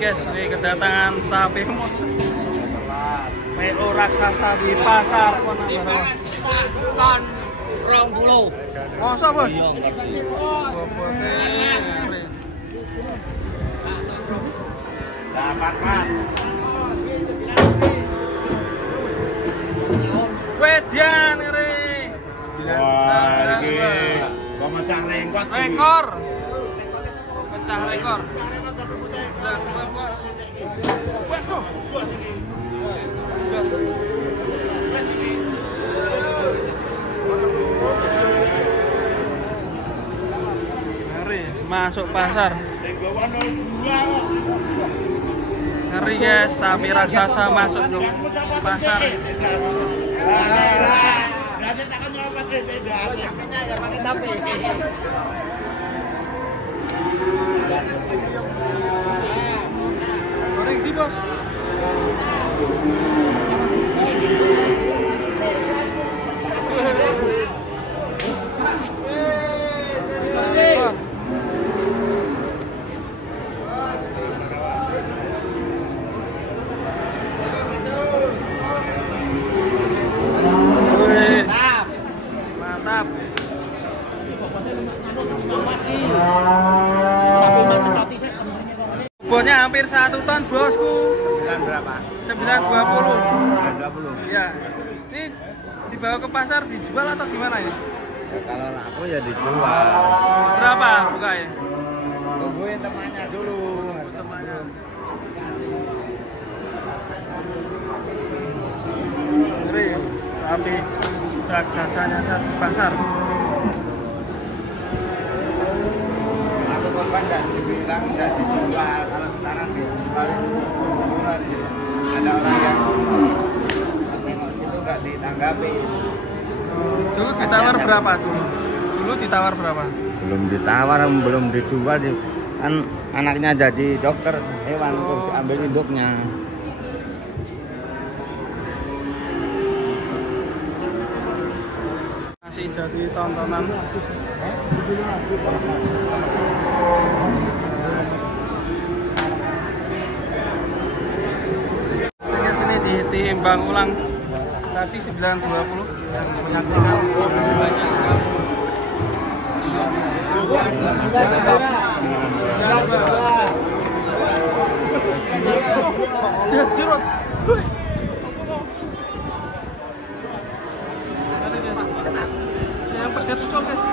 guys, ini kedatangan sapi Melo raksasa di pasar Kon 20. Masa bos? Wedian ngeri. Wah, ini kok mecah lengkot. Rekor. Pecah rekor. Sudah coba bos. Waduh. Ngeri, masuk pasar. Ngeri guys, sapi raksasa masuk ke pasar. Goreng di bos. Mantap. Bobotnya hampir 1 ton bosku. 9 berapa? 920. 20. Iya. Ini dibawa ke pasar dijual atau gimana ya? Ya, kalau laku ya dijual. Berapa bukanya? Tungguin temannya dulu. Temannya. Ngeri, sapi raksasanya saat di pasar. Aku korban dan dibilang tidak dijual. Kalau sekarang dijual, ada orang yang tengok situ nggak ditanggapi. Dulu ditawar berapa dulu? Dulu ditawar berapa? Belum ditawar, belum dijual. Kan anaknya jadi dokter hewan, untuk diambil induknya. Masih jadi tontonan. Sini ditimbang ulang. Tadi 920 yang menyaksikan banyak sekali. Ya, jerot. Yang pedet ucol guys.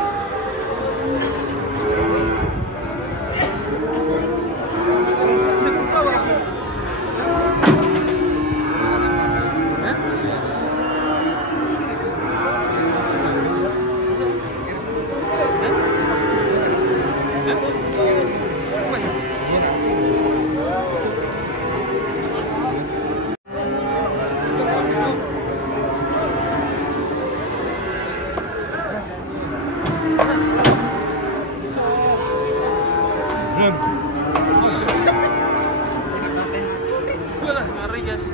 Wah, ngeri guys.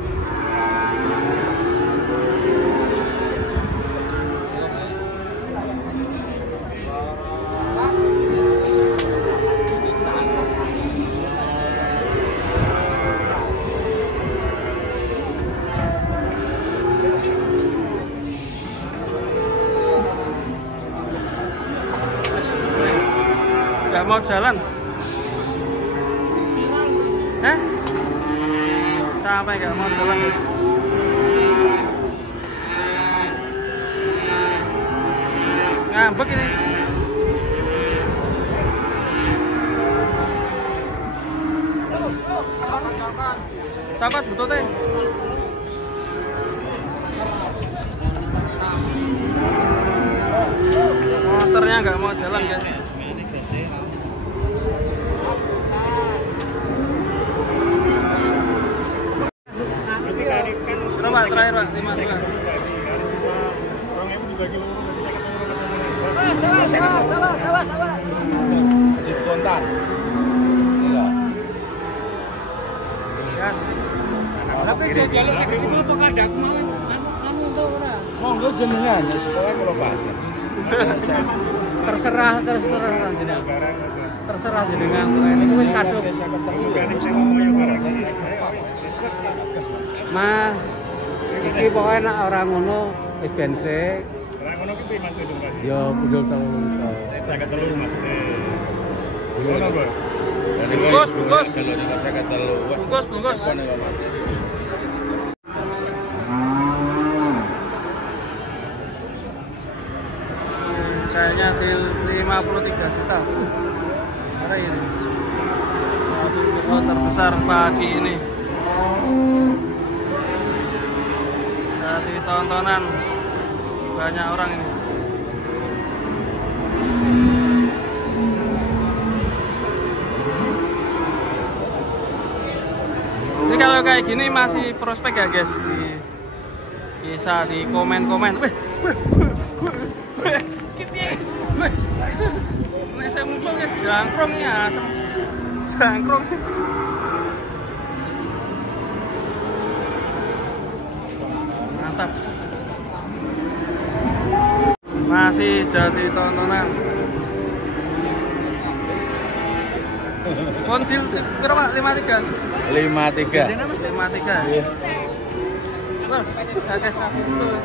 Udah mau jalan. Hah? Sampai gak mau jalan guys. Ngambek ini. Sahabat butuh teh. Monsternya nggak mau jalan guys. Pak, terakhir Pak, 5 kilo. Sawa. Kecil kontan. Iya. Gas. Tapi saya jalur sakit ini apa kadak mau untuk ora? Monggo jenengan ya supaya kalau bahasa. Terserah jenengan. Terserah jenengan. Ini wis kadung. Mas, iki pokoknya nak orang ngono wis bensin. Orang ngono ki piye Mas itu Mas? Yo budul telung. Saya ketelu maksudnya. Ngono, Bos. Bungkus, bungkus. Kalau di saya kata lu, Bungkus, bungkus. Kayaknya di 53 juta. Hari ini. Satu toko terbesar pagi ini. Saat di tontonan banyak orang ini. Ini kalau kayak gini masih prospek ya guys, bisa di komen-komen. Ini saya muncul ya jangkrong ya, jangkrong. Mantap. Masih jadi tontonan. Kondil berapa? 53. 53. 53. Iya. Wah, guys, aku tuh.